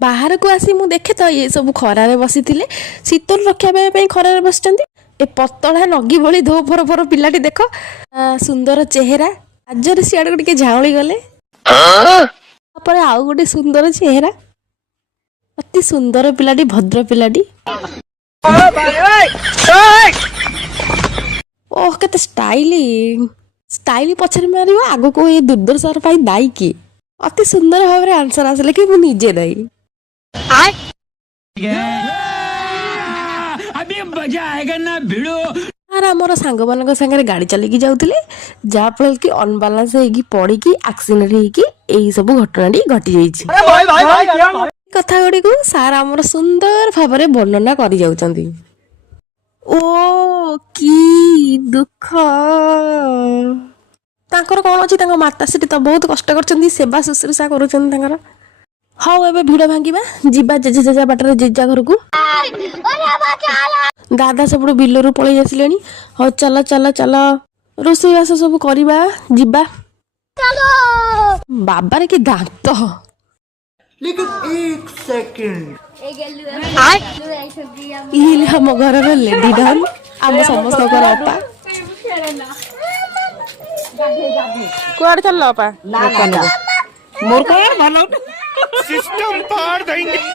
बाहर को आसी मु देखे तो ये सब खरारे बसी शीतल रक्षा पाई खरारे बसिचंदी। ए पतला नगी भली धो फर फर पिलाटी देख सुंदर चेहरा आजरे सियाड़ टिके झाउली गले आउ गोटे सुंदर चेहरा अति सुंदर पिलाटी भद्र पिलाटी ओह केते स्टाइलिंग स्टाइल पछरे मारियो आगो को ये दुर्दशा पाई दाई की अति सुंदर भाव आंसर आसले कि मुझे निजे दाई अभी मजा आएगा ना भिड़ो। आमर सांग मान सागर गाड़ी चलिकी जाऊे जहाँफल कि अनबालांस होगी पड़ी एक्सीडेंट होगी यही सब घटना घटी जाइए कथा गुड़ी को सार आमर सुंदर भाव वर्णना कर जाउछंती। ओ की दुख तांकर कौन अच्छी माता श्री तो बहुत कष्ट कर सेवा शुश्रूषा कर हाँ एबे भिड़ भांगा जीवा जेजे जेजा बाटर जेजा घर को दादा सब बिलरू पलि आसिले हाँ चल चल चल रोषेईबास सब करवा जीवा बाबार कि दांत लेकिन एक सेकंड इले हम घर लेडी डन आम समस्त अपा कुआड़ चल अपा मोर को भलो सिस्टम पार देंगे।